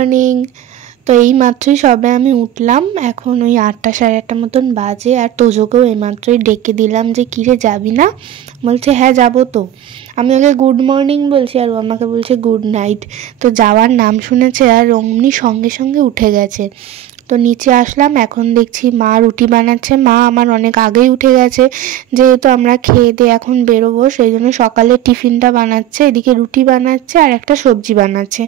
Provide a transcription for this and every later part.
Morning. তো এই মাত্রই সবে আমি উঠলাম, এখন ওই 8টা সাড়ে 8টা মতন বাজে। আর তোজোকেও এই মাত্রই ডেকে দিলাম যে কিরে যাবি না? বলছে হ্যাঁ যাবো তো। আমি ওকে গুড মর্নিং বলছি আর ও আমাকে বলছে গুড নাইট। তো যাওয়ার নাম শুনেছে আর অমনি সঙ্গে সঙ্গে উঠে গেছে। তো নিচে আসলাম, এখন দেখছি মা রুটি বানাচ্ছে। মা আমার অনেক আগেই উঠে গেছে, যেহেতু আমরা খেয়ে দিয়ে এখন বেরোবো সেই জন্য সকালে টিফিনটা বানাচ্ছে, এদিকে রুটি বানাচ্ছে আর একটা সবজি বানাচ্ছে।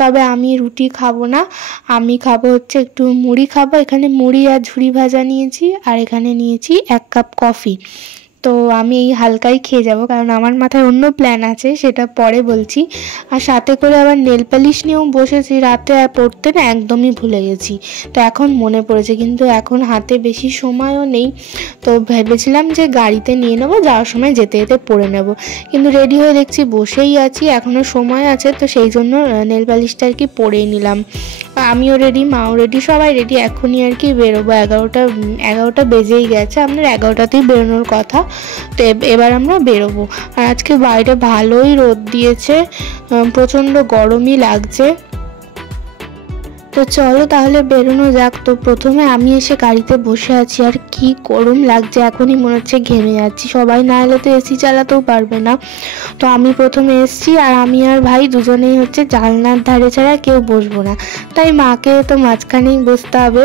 তবে আমি রুটি খাবো না, আমি খাবো হচ্ছে একটু মুড়ি খাবো। এখানে মুড়ি আর ঝুরি ভাজা নিয়েছি আর এখানে নিয়েছি 1 কাপ কফি। তো আমি এই হালকাই খেয়ে যাব, কারণ আমার মাথায় অন্য প্ল্যান আছে, সেটা পরে বলছি। আর সাথে করে আবার নেল পালিশ নিয়েও বসেছি, রাতে পড়তে না একদমই ভুলে গেছি। তো এখন মনে পড়েছে, কিন্তু এখন হাতে বেশি সময়ও নেই। তো ভেবেছিলাম যে গাড়িতে নিয়ে নেবো, যাওয়ার সময় যেতে যেতে পরে নেব। কিন্তু রেডি হয়ে দেখছি বসেই আছি, এখনও সময় আছে, তো সেই জন্য নেল পালিশটা আর কি পরেই নিলাম। আমিও রেডি, মাও রেডি, সবাই রেডি। এখনই আর কি বেরোবো, 11টা বেজেই গেছে, আপনার 11টাতেই বেরোনোর কথা। তো এবার আমরা বেরোবো। আর আজকে বাইরে ভালোই রোদ দিয়েছে, প্রচণ্ড গরমই লাগছে। তো চলো তাহলে বেরোনো যাক। তো প্রথমে আমি এসে গাড়িতে বসে আছি, আর কি গরম লাগছে, এখনই মনে হচ্ছে ঘেমে যাচ্ছি। সবাই না এলে তো এসি চালাতেও পারবে না। তো আমি প্রথমে এসছি, আর আমি আর ভাই দুজনেই হচ্ছে জানলার ধারে ছাড়া কেউ বসবো না, তাই মাকে তো মাঝখানেই বসতে হবে।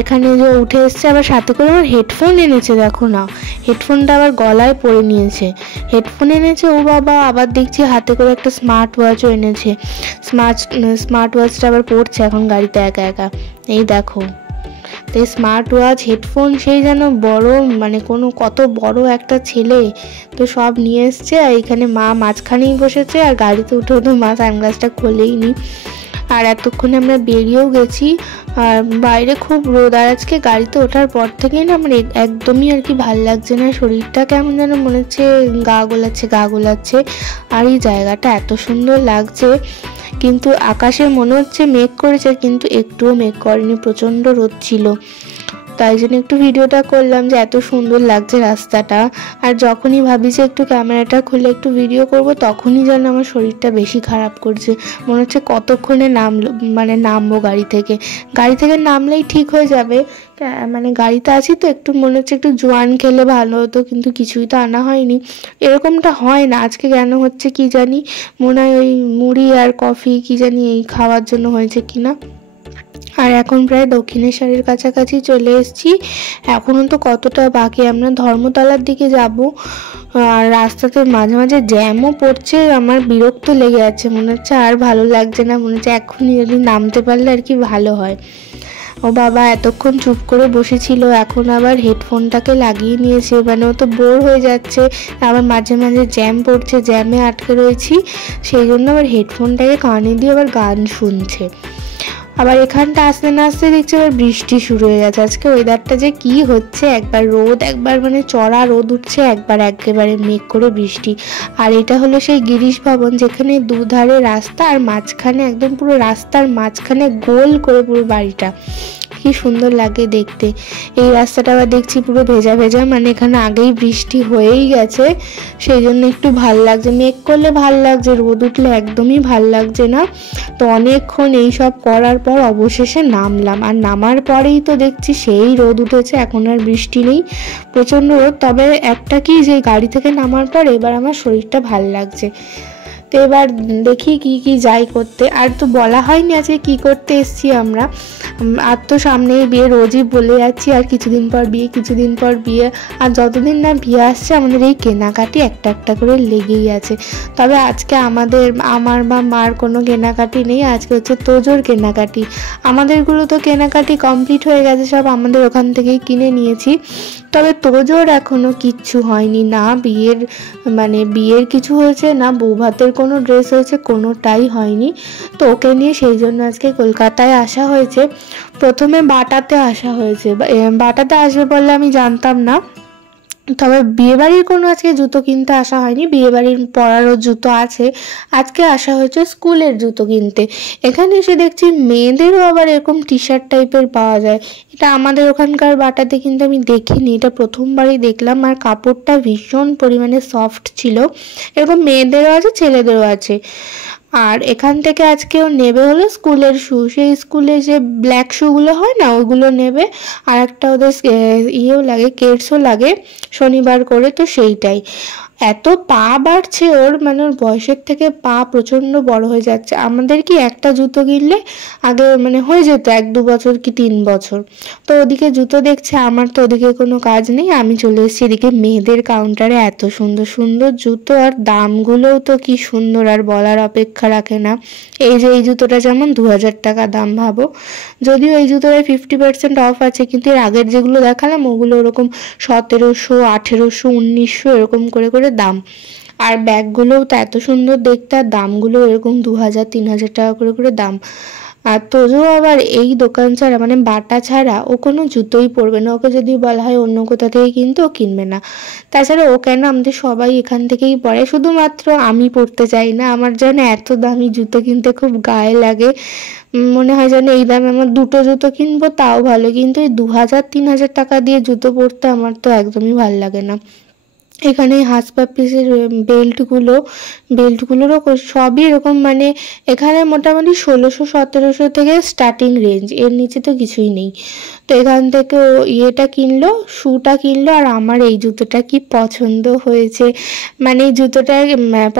এখানে যে উঠে এসছে, আবার সাথে করে আমার হেডফোন এনেছে, দেখো না, হেডফোনটা আবার গলায় পরে নিয়েছে। হেডফোন এনেছে ও বাবা, আবার দেখছি হাতে করে একটা স্মার্ট ওয়াচও এনেছে। স্মার্ট ওয়াচটা আবার পড়ছে এখন গাড়িতে একা একা, এই দেখো। তো এই স্মার্ট ওয়াচ, হেডফোন, সেই যেন বড়, মানে কত বড় একটা ছেলে। তো সব নিয়ে এসছে, আর এখানে মা মাঝখানেই বসেছে, আর গাড়িতে উঠে উঠে মা সানগ্লাসটা খোলেই নি। আর এতক্ষণে আমরা বেরিয়েও গেছি, আর বাইরে খুব রোদ। আর আজকে গাড়িতে ওঠার পর থেকেই না আমার একদমই আর কি ভাল লাগছে না, শরীরটা কেমন যেন মনে হচ্ছে গা গোলাচ্ছে। আর এই জায়গাটা এত সুন্দর লাগছে, কিন্তু আকাশে মনে হচ্ছে মেঘ করেছে, কিন্তু একটুও মেঘ করেনি, প্রচণ্ড রোদ ছিল। তাই জন্য একটু ভিডিওটা করলাম যে এত সুন্দর লাগছে রাস্তাটা। আর যখনই ভাবি যে একটু ক্যামেরাটা খুলে একটু ভিডিও করব, তখনই যেন আমার শরীরটা বেশি খারাপ করছে। মনে হচ্ছে কতক্ষণে নামবো গাড়ি থেকে নামলেই ঠিক হয়ে যাবে। মানে গাড়িতে আছি তো, একটু মনে হচ্ছে একটু জোয়ান খেলে ভালো হতো, কিন্তু কিছুই তো আনা হয়নি। এরকমটা হয় না, আজকে কেন হচ্ছে কি জানি। মনে হয় ওই মুড়ি আর কফি কি জানি এই খাওয়ার জন্য হয়েছে কিনা। আর এখন প্রায় দক্ষিণেশ্বরের কাছাকাছি চলে এসেছি, এখনও তো কতটা বাকি। আমরা ধর্মতলার দিকে যাব, আর রাস্তাতে মাঝে মাঝে জ্যামও পড়ছে, আমার বিরক্ত লেগে যাচ্ছে। মনে হচ্ছে আর ভালো লাগছে না, মনে হচ্ছে এখনই যদি নামতে পারলে আর কি ভালো হয়। ও বাবা এতক্ষণ চুপ করে বসেছিল, এখন আবার হেডফোনটাকে লাগিয়ে নিয়েছে, মানে ও তো বোর হয়ে যাচ্ছে। আবার মাঝে মাঝে জ্যাম পড়ছে, জ্যামে আটকে রয়েছি, সেই জন্য আবার হেডফোনটাকে কানে দিয়ে আবার গান শুনছে। আবার এখানটা আসতে না আসতে দেখছি আবার বৃষ্টি শুরু হয়ে গেছে। আজকে ওয়েদারটা যে কি হচ্ছে, একবার রোদ, একবার মানে চড়া রোদ উঠছে, একবার একেবারে মেঘ করে বৃষ্টি। আর এটা হলো সেই গিরিশ ভবন, যেখানে দুধারে রাস্তা, আর মাঝখানে একদম পুরো রাস্তার মাঝখানে গোল করে পুরো বাড়িটা। কি সুন্দর লাগে দেখতে। এই রাস্তাটা আবার দেখছি পুরো ভেজা ভেজা, মানে এখানে আগেই বৃষ্টি হয়েই গেছে, সেই জন্য একটু ভাল লাগছে। মেঘ করলে ভাল লাগছে, রোদ উঠলে একদমই ভাল লাগছে না। তো অনেকক্ষণ এইসব করার পর অবশেষে নামলাম, আর নামার পরেই তো দেখছি সেই রোদ উঠেছে, এখন আর বৃষ্টি নেই, প্রচণ্ড রোদ। তবে একটা কি, যে গাড়ি থেকে নামার পর এবার আমার শরীরটা ভাল লাগছে। তো এবার দেখি কি যাই করতে। আর তো বলা হয়নি আজকে কি করতে এসছি আমরা। আর তো সামনেই বিয়ে, রোজই বলে যাচ্ছি আর কিছুদিন পর বিয়ে। আর যতদিন না বিয়ে আসছে আমাদের এই কেনাকাটি একটা একটা করে লেগেই আছে। তবে আজকে আমার বা মার কোনো কেনাকাটি নেই, আজকে হচ্ছে তোজোর কেনাকাটি। আমাদেরগুলো তো কেনাকাটি কমপ্লিট হয়ে গেছে, সব আমাদের ওখান থেকেই কিনে নিয়েছি। তবে তোজোর এখনো কিচ্ছু হয়নি, না বিয়ের কিছু হয়েছে, না বৌভাতের কোনো ড্রেস হয়েছে, কোনোটাই হয়নি। তো ওকে নিয়ে সেই জন্য আজকে কলকাতায় আসা হয়েছে। প্রথমে বাটাতে আসা হয়েছে, বাটাতে আসবে বললে আমি জানতাম না। তবে বিয়েবাড়ির কোনো আজকে জুতো কিনতে আসা হয়নি, বিয়েবাড়ির পরারও জুতো আছে। আজকে আসা হয়েছে স্কুলের জুতো কিনতে। এখানে এসে দেখছি মেয়েদেরও আবার এরকম টি শার্ট টাইপের পাওয়া যায়। এটা আমাদের ওখানকার বাটাতে কিন্তু আমি দেখিনি, এটা প্রথমবারই দেখলাম। আর কাপড়টা ভীষণ পরিমাণে সফট ছিল। এরকম মেয়েদেরও আছে, ছেলেদেরও আছে। আর এখান থেকে আজকে ও নেবে হলো স্কুলের শু, সেই স্কুলে যে ব্ল্যাক শুগুলো হয় না ওগুলো নেবে, আর একটা ওদের ইয়েও লাগে, কেটসও লাগে শনিবার করে, তো সেইটাই। এত পা বাড়ছে ওর, মানে ওর বয়সের থেকে পা প্রচণ্ড বড় হয়ে যাচ্ছে। আমাদের কি একটা জুতো কিনলে আগে মানে হয়ে যেত 1-2 বছর কি 3 বছর, তো ওদিকে জুতো দেখছে, আমার তো ওদিকে কোনো কাজ নেই। আমি চলে এসেছি এদিকে মেয়েদের কাউন্টারে, এত সুন্দর সুন্দর জুতো, আর দামগুলোও তো কি সুন্দর, আর বলার অপেক্ষা রাখে না। এই যে এই জুতোটা যেমন 2000 টাকা দাম, ভাবো। যদিও এই জুতোটায় 50% অফ আছে, কিন্তু এর আগের যেগুলো দেখালাম ওগুলো ওরকম 1700, 1800, 1900 এরকম করে করে দাম। আর ব্যাগগুলোও তো এত সুন্দর দেখতে, আর দামগুলো এরকম 2000-3000 টাকা করে করে দাম। আর তোজো আবার এই দোকান ছাড়া মানে বাটা ছাড়া ও কোনো জুতোই পরবে না, ওকে যদি বলা হয় অন্য কোথা থেকে কিনতে ও কিনবে না। তাছাড়া ও কেন, আমাদের সবাই এখান থেকেই পরে, শুধুমাত্র আমি পরতে চাই না। আমার যেন এত দামি জুতো কিনতে খুব গায়ে লাগে, মনে হয় যেন এই দামে আমার দুটো জুতো কিনবো তাও ভালো, কিন্তু এই 2000-3000 টাকা দিয়ে জুতো পরতে আমার তো একদমই ভাল লাগে না। এখানে হাসপাপিসের বেল্টগুলোরও সবই এরকম, মানে এখানে মোটামুটি 1600-1700 থেকে স্টার্টিং রেঞ্জ, এর নিচে তো কিছুই নেই। তো এখান থেকে ও ইয়েটা কিনলো, শুটা কিনলো, আর আমার এই জুতোটা কি পছন্দ হয়েছে, মানে এই জুতোটা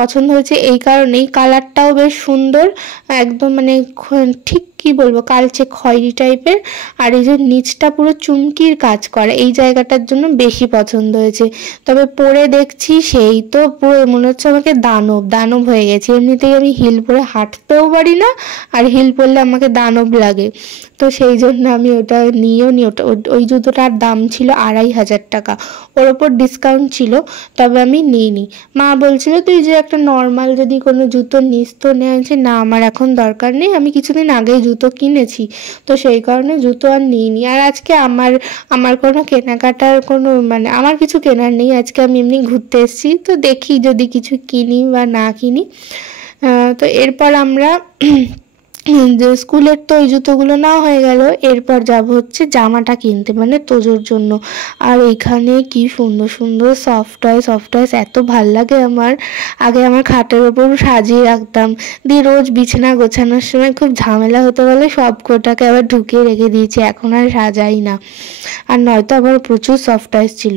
পছন্দ হয়েছে এই কারণেই, কালারটাও বেশ সুন্দর একদম, মানে ঠিক কি বলবো কালচে খয়েরি টাইপের, আর এই যে নিচটা পুরো চুমকির কাজ করা, এই জায়গাটার জন্য বেশি পছন্দ হয়েছে। তবে পরে দেখছি সেই তো পুরো মনে হচ্ছে আমাকে দানব হয়ে গেছে। এমনিতেই আমি হিল পরে হাঁটতেও পারি না, আর হিল পরলে আমাকে দানব লাগে, তো সেই জন্য আমি ওটা নিয়েও নি। ওই জুতোটার দাম ছিল 2500 টাকা, ওর ওপর ডিসকাউন্ট ছিল, তবে আমি নিইনি। মা বলছিল তুই যে একটা নর্মাল যদি কোনো জুতো নিস তো নেওয়া, না আমার এখন দরকার নেই, আমি কিছুদিন আগেই জুতো কিনেছি, তো সেই কারণে জুতো আর নিইনি। আর আজকে আমার কোনো কেনাকাটার কোনো মানে আমার কিছু কেনার নেই, আজকে আমি এমনি ঘুরতে এসেছি, তো দেখি যদি কিছু কিনি বা না কিনি। তো এরপর আমরা যে স্কুলের তো ওই জুতোগুলো না হয়ে গেল, এরপর যাব হচ্ছে জামাটা কিনতে, মানে তোজোর জন্য। আর এখানে কি সুন্দর সুন্দর সফট টয়েস এত ভাল লাগে আমার। আগে আমার খাটের ওপর সাজিয়ে রাখতাম, দিয়ে রোজ বিছানা গোছানোর সময় খুব ঝামেলা হতে বলে সব কটাকে আবার ঢুকিয়ে রেখে দিয়েছি, এখন আর সাজাই না। আর নয়তো আবার প্রচুর সফট টয়েস ছিল।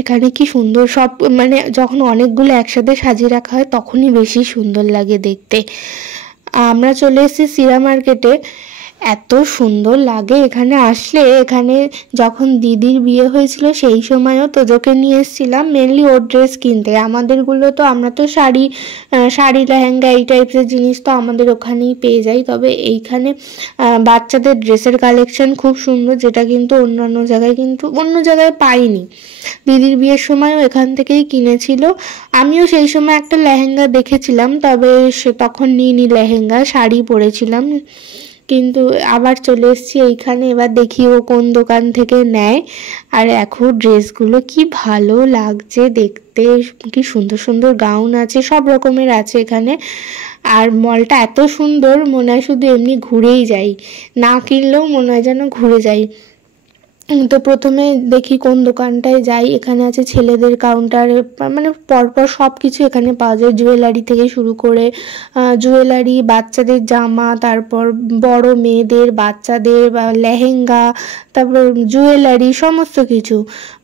এখানে কি সুন্দর সব, মানে যখন অনেকগুলো একসাথে সাজিয়ে রাখা হয় তখনই বেশি সুন্দর লাগে দেখতে। আমরা চলে এসেছি সিরা মার্কেটে, এত সুন্দর লাগে এখানে আসলে। এখানে যখন দিদির বিয়ে হয়েছিল সেই সময়ও তোজোকে নিয়ে এসেছিলাম মেনলি ওর ড্রেস কিনতে। আমাদেরগুলো তো আমরা তো শাড়ি লেহেঙ্গা এই টাইপের জিনিস তো আমাদের ওখানেই পেয়ে যাই, তবে এইখানে বাচ্চাদের ড্রেসের কালেকশন খুব সুন্দর, যেটা কিন্তু অন্য জায়গায় পাইনি। দিদির বিয়ের সময়ও এখান থেকেই কিনেছিল। আমিও সেই সময় একটা লেহেঙ্গা দেখেছিলাম, তবে তখন নিইনি লেহেঙ্গা, শাড়ি পরেছিলাম। কিন্তু আবার চলে এসেছি এইখানে, এবার দেখি ও কোন দোকান থেকে নেয়। আর এখন ড্রেসগুলো কি ভালো লাগছে দেখতে, কি সুন্দর সুন্দর গাউন আছে, সব রকমের আছে এখানে। আর মলটা এত সুন্দর, মনে হয় শুধু এমনি ঘুরেই যাই, না কিনলেও মনে হয় যেন ঘুরে যাই। তো প্রথমে দেখি কোন দোকানটায় যাই, এখানে আছে ছেলেদের কাউন্টারে, মানে পরপর সব কিছু এখানে পাওয়া যায়, জুয়েলারি থেকে শুরু করে জুয়েলারি, বাচ্চাদের জামা, তারপর বড় মেয়েদের বাচ্চাদের বা লেহেঙ্গা, তারপর জুয়েলারি সমস্ত কিছু,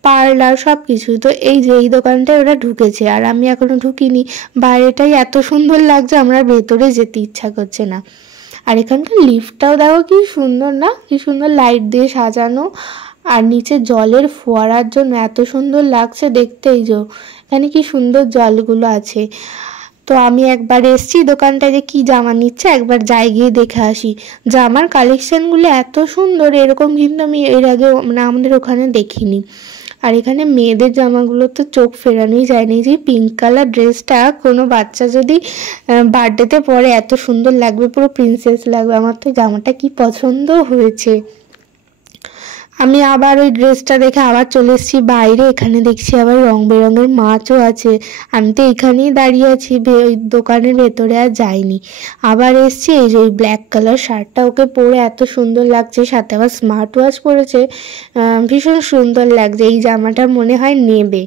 পার্লার সব কিছু। তো এই যে এই দোকানটায় ওরা ঢুকেছে, আর আমি এখনো ঢুকিনি। বাইরেটাই এত সুন্দর লাগছে, আমরা ভেতরে যেতে ইচ্ছা করছে না। আর এখানকার লিফটটাও দেখো কি সুন্দর না, কি সুন্দর লাইট দিয়ে সাজানো, আর নিচে জলের ফোয়ারার জন্য এত সুন্দর লাগছে দেখতে। এই যে এখানে কি সুন্দর জলগুলো আছে। তো আমি একবার এসছি দোকানটায়, যে কি জামা নিচ্ছে একবার যাই গিয়ে দেখে আসি। জামার কালেকশনগুলো এত সুন্দর, এরকম কিন্তু আমি এর আগে মানে আমাদের ওখানে দেখিনি। আর এখানে মেয়েদের জামাগুলো তো চোখ ফেরানোই যায়নি, যে পিঙ্ক কালার ড্রেসটা কোনো বাচ্চা যদি বার্থডেতে পরে এত সুন্দর লাগবে, পুরো প্রিন্সেস লাগবে। আমার তো জামাটা কি পছন্দ হয়েছে। আমি আবার ওই ড্রেসটা দেখে আবার চলে এসেছি বাইরে, এখানে দেখছি আবার রং বেরঙের মাছও আছে। আমি তো এখানেই দাঁড়িয়ে আছি, ওই দোকানের ভেতরে আর যাইনি। আবার এসছি, এই যে ওই ব্ল্যাক কালার শার্টটা ওকে পরে এত সুন্দর লাগছে, সাথে আবার স্মার্ট ওয়াচ পরেছে, ভীষণ সুন্দর লাগছে। এই জামাটা মনে হয় নেবে।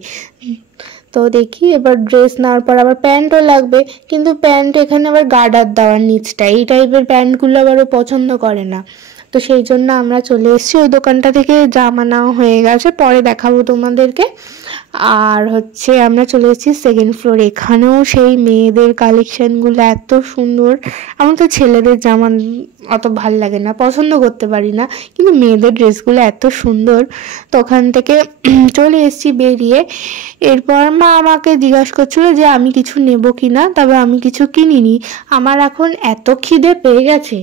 তো দেখি এবার ড্রেস নেওয়ার পর আবার প্যান্টও লাগবে, কিন্তু প্যান্ট এখানে আবার গার্ডার দেওয়ার নিচটা, এই টাইপের প্যান্টগুলো আবারও পছন্দ করে না। তো সেই জন্য আমরা চলে এসেছি ওই দোকানটা থেকে, জামা নেওয়া হয়ে গেছে, পরে দেখাবো তোমাদেরকে। আর হচ্ছে আমরা চলে এসেছি সেকেন্ড ফ্লোর, এখানেও সেই মেয়েদের কালেকশনগুলো এত সুন্দর। আমার তো ছেলেদের জামা অত ভাল লাগে না, পছন্দ করতে পারি না, কিন্তু মেয়েদের ড্রেসগুলো এত সুন্দর। তো ওখান থেকে চলে এসেছি বেরিয়ে। এরপর মা আমাকে জিজ্ঞাসা করছিল যে আমি কিছু নেব কি না, তবে আমি কিছু কিনিনি, আমার এখন এত খিদে পেয়ে গেছে।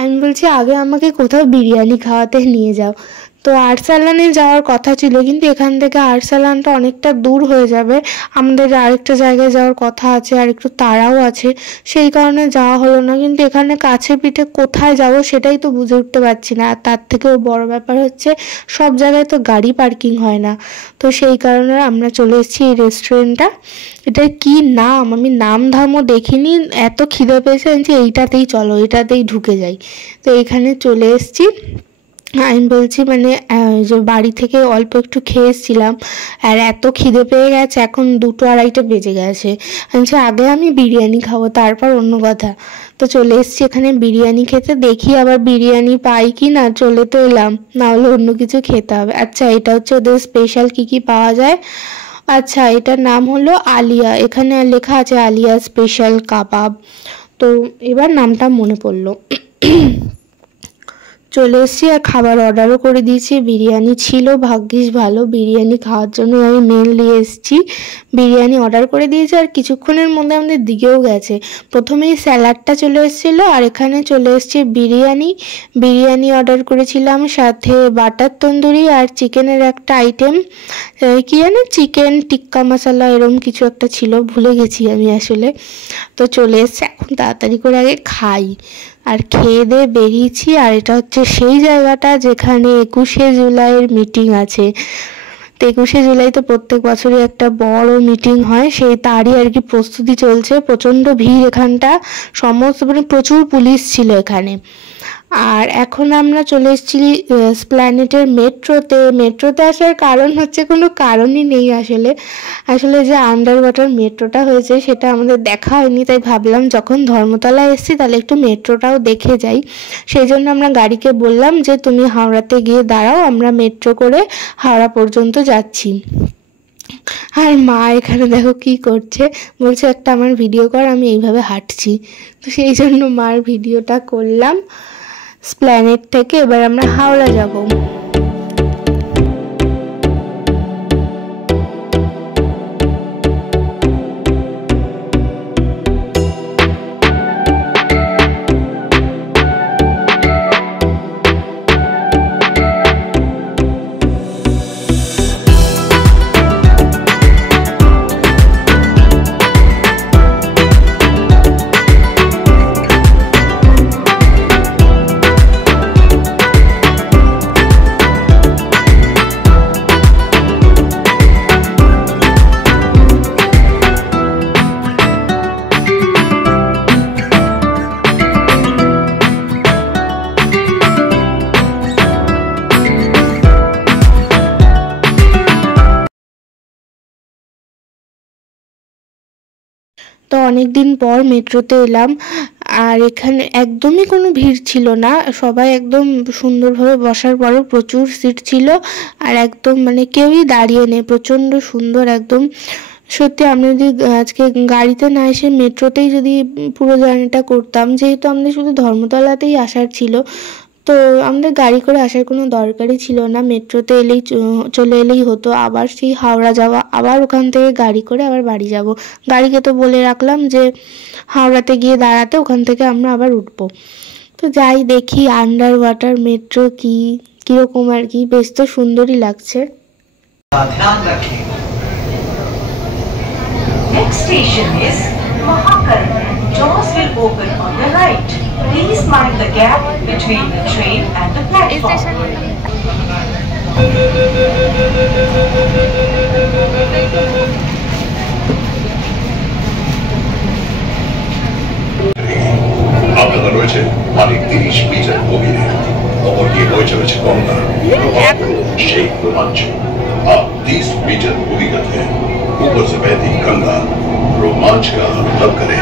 আমি বলছি আগে আমাকে কোথাও বিরিয়ানি খাওয়াতে নিয়ে যাও। তো আরসালানে যাওয়ার কথা ছিল, কিন্তু এখান থেকে আরসালানটা অনেকটা দূর হয়ে যাবে, আমাদের আরেকটা জায়গায় যাওয়ার কথা আছে, আর একটু তাড়াও আছে, সেই কারণে যাওয়া হলো না। কিন্তু এখানে কাছে পিঠে কোথায় যাব সেটাই তো বুঝে উঠতে পারছি না। আর তার থেকেও বড় ব্যাপার হচ্ছে সব জায়গায় তো গাড়ি পার্কিং হয় না। তো সেই কারণে আমরা চলে এসেছি এই রেস্টুরেন্টটা। এটার কি নাম, আমি নাম ধামও দেখিনি, এত খিদে পেয়েছে যে এইটাতেই চলো, এটাতেই ঢুকে যাই। তো এখানে চলে এসেছি। আমি বলছি মানে যে বাড়ি থেকে অল্প একটু খেয়ে এসেছিলাম, আর এত খিদে পেয়ে গেছে, এখন 2-2:30 বেজে গেছে। আমি আগে আমি বিরিয়ানি খাবো, তারপর অন্য কথা। তো চলে এসেছি এখানে বিরিয়ানি খেতে, দেখি আবার বিরিয়ানি পাই কি না। চলে তো এলাম, না হলে অন্য কিছু খেতে হবে। আচ্ছা, এটা হচ্ছে ওদের স্পেশাল কি কি পাওয়া যায়। আচ্ছা, এটার নাম হলো আলিয়া, এখানে লেখা আছে আলিয়া স্পেশাল কাবাব। তো এবার নামটা মনে পড়লো। চলে এসেছি আর খাবার অর্ডারও করে দিয়েছি। বিরিয়ানি ছিল, ভাগ্যিস ভালো, বিরিয়ানি খাওয়ার জন্য আমি মেনলি এসেছি। বিরিয়ানি অর্ডার করে দিয়েছি, আর কিছুক্ষণের মধ্যে আমাদের দিকেও গেছে। প্রথমেই স্যালাডটা চলে এসেছিলো, আর এখানে চলে এসছে বিরিয়ানি। বিরিয়ানি অর্ডার করেছিলাম, সাথে বাটার তন্দুরি আর চিকেনের একটা আইটেম, কি জানো, চিকেন টিক্কা মশলা এরম কিছু একটা ছিল, ভুলে গেছি আমি আসলে। তো চলে এসছে, এখন তাড়াতাড়ি করে আগে খাই। আর খেয়ে দিয়ে বেরিয়েছি। আর এটা হচ্ছে সেই জায়গাটা যেখানে 21শে জুলাইয়ের মিটিং আছে। তো 21শে জুলাই তো প্রত্যেক বছরই একটা বড় মিটিং হয়, সেই তারই আর কি প্রস্তুতি চলছে। প্রচণ্ড ভিড় এখানটা, সমস্ত মানে প্রচুর পুলিশ ছিল এখানে। আর এখন আমরা চলে এসেছি এসপ্ল্যানেডের মেট্রোতে। মেট্রোতে আসার কারণ হচ্ছে কোনো কারণই নেই আসলে। আসলে যে আন্ডার ওয়াটার মেট্রোটা হয়েছে সেটা আমাদের দেখা হয়নি, তাই ভাবলাম যখন ধর্মতলায় এসেছি তাহলে একটু মেট্রোটাও দেখে যাই। সেই জন্য আমরা গাড়িকে বললাম যে তুমি হাওড়াতে গিয়ে দাঁড়াও, আমরা মেট্রো করে হাওড়া পর্যন্ত যাচ্ছি। আর মা এখানে দেখো কি করছে, বলছে একটা আমার ভিডিও কর, আমি এইভাবে হাঁটছি। তো সেই জন্য মার ভিডিওটা করলাম এসপ্ল্যানেড থেকে। এবার আমরা হাওড়া যাব। তো অনেক দিন পর মেট্রোতে এলাম, আর এখানে একদমই কোনো ভিড় ছিল না, সবাই একদম সুন্দরভাবে বসার পরও প্রচুর সিট ছিল, আর একদম মানে কেউই দাঁড়িয়ে নেই, প্রচণ্ড সুন্দর একদম। সত্যি আমরা যদি আজকে গাড়িতে না এসে মেট্রোতেই যদি পুরো জার্নিটা করতাম, যেহেতু আমাদের শুধু ধর্মতলাতেই আসার ছিল, তো আমাদের গাড়ি করে আসার কোনো দরকারই ছিল না, মেট্রোতে এলেই চলে এলেই হতো। আবার সেই হাওড়া যাওয়া, আবার ওখান থেকে গাড়ি করে আবার বাড়ি যাব। গাড়িকে তো বলে রাখলাম যে হাওড়াতে গিয়ে দাঁড়াতে, ওখান থেকে আমরা আবার উঠবো। তো যাই দেখি আন্ডার ওয়াটার মেট্রো কীরকম আর কি, বেশ তো সুন্দরই লাগছে। Next station is Mahakal. Doors will open on the right. Please mind the gap between the train and the platform. আপনারা রয়েছে মালিক 30 মিটার গভীরে, অপর দিয়ে বয়ে চলেছে গঙ্গা, সেই রোমাঞ্চ। आप 30 मीटर गभीरता ऊपर से बहती गंगा रोमांच का अनुभव करें।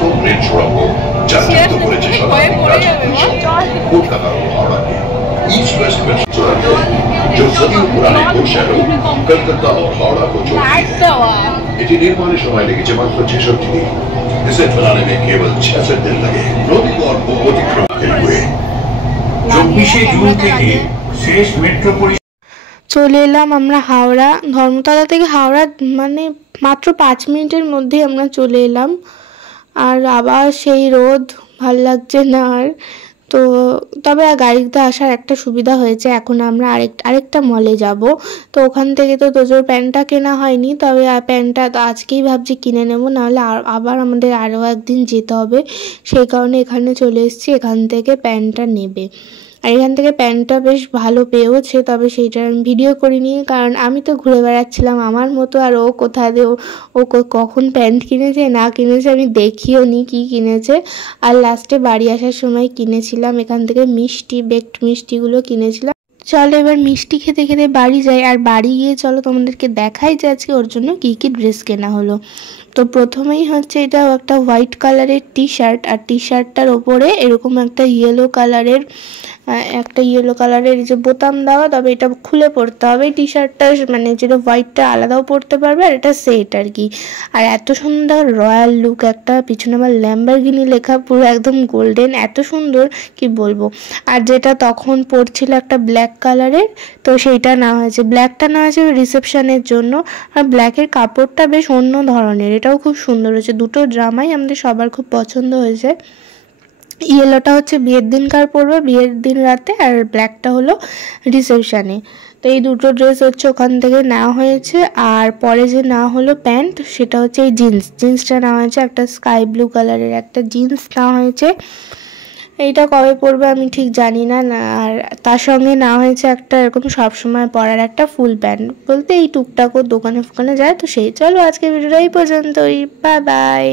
तो प्लेन छोड़ा हो जाते করে যে कोलकाता और हावड़ा के ईस्ट वेस्ट पेनिनसुला जो सदियों पुराने दो शहरों कलकत्ता और हावड़ा को जोड़ती है। এটি নির্মাণের সময় লেগেছে মাত্র 66 दिन। इसे बनाने में केवल 66 दिन लगे। नदी को और अतिक्रमण करते हुए 24 जून থেকে শেষ মেট্রো চলে এলাম আমরা হাওড়া। ধর্মতলা থেকে হাওড়া মানে মাত্র 5 মিনিটের মধ্যেই আমরা চলে এলাম। আর আবার সেই রোদ, ভাল লাগছে না আর। তো তবে গাড়িতে আসার একটা সুবিধা হয়েছে, এখন আমরা আরেকটা মলে যাব। তো ওখান থেকে তো তোজোর প্যান্টটা কেনা হয়নি, তবে প্যান্টটা তো আজকেই ভাবছি কিনে নেব, নাহলে আবার আমাদের আরও একদিন যেতে হবে। সেই কারণে এখানে চলে এসেছি, এখান থেকে প্যান্টটা নেবে। আর এখান থেকে প্যান্টটা বেশ ভালো পেয়েওছে, তবে সেইটা আমি ভিডিও করিনি, কারণ আমি তো ঘুরে বেড়াচ্ছিলাম আমার মতো। আর ও কোথায় ও কখন প্যান্ট কিনেছে না কিনেছে আমি দেখিও নি কী কিনেছে। আর লাস্টে বাড়ি আসার সময় কিনেছিলাম এখান থেকে মিষ্টি, বেকড মিষ্টিগুলো কিনেছিলাম। চলো এবার মিষ্টি খেতে খেতে বাড়ি যাই। আর বাড়ি গিয়ে চলো তোমাদেরকে দেখাই যে আজকে ওর জন্য কী কী ড্রেস কেনা হলো। তো প্রথমেই হচ্ছে এটাও একটা হোয়াইট কালারের টি শার্ট, আর টি শার্টটার ওপরে এরকম একটা ইয়েলো কালারের এই যে বোতাম দেওয়া, তবে এটা খুলে পরতে হবে। টি শার্টটা মানে যেটা হোয়াইটটা আলাদাও পরতে পারবে, আর এটা সেট আর কি। আর এত সুন্দর রয়্যাল লুক একটা, পিছনে আমার ল্যাম্বরগিনি লেখা, পুরো একদম গোল্ডেন, এত সুন্দর কি বলবো। আর যেটা তখন পরছিল একটা ব্ল্যাক কালারের, তো সেইটা নেওয়া হয়েছে, ব্ল্যাকটা নেওয়া হয়েছে রিসেপশনের জন্য। আর ব্ল্যাকের কাপড়টা বেশ অন্য ধরনের, এটাও খুব সুন্দর হয়েছে। দুটো ড্রামাই আমাদের সবার খুব পছন্দ হয়েছে। ইয়েলোটা হচ্ছে বিয়ের দিনকার পরবে, বিয়ের দিন রাতে, আর ব্ল্যাকটা হলো রিসেপশানে। তো এই দুটো ড্রেস হচ্ছে ওখান থেকে নেওয়া হয়েছে। আর পরে যে নেওয়া হলো প্যান্ট, সেটা হচ্ছে এই জিন্সটা নেওয়া হয়েছে, একটা স্কাই ব্লু কালারের একটা জিন্স নেওয়া হয়েছে। এইটা কবে পরবে আমি ঠিক জানি না। আর তার সঙ্গে নেওয়া হয়েছে একটা এরকম সবসময় পরার একটা ফুল প্যান্ট, বলতে এই টুকটাক দোকানে ফোকানে যায় তো সেই। চলো আজকে ভিডিওটা এই পর্যন্তই, বাই বাই।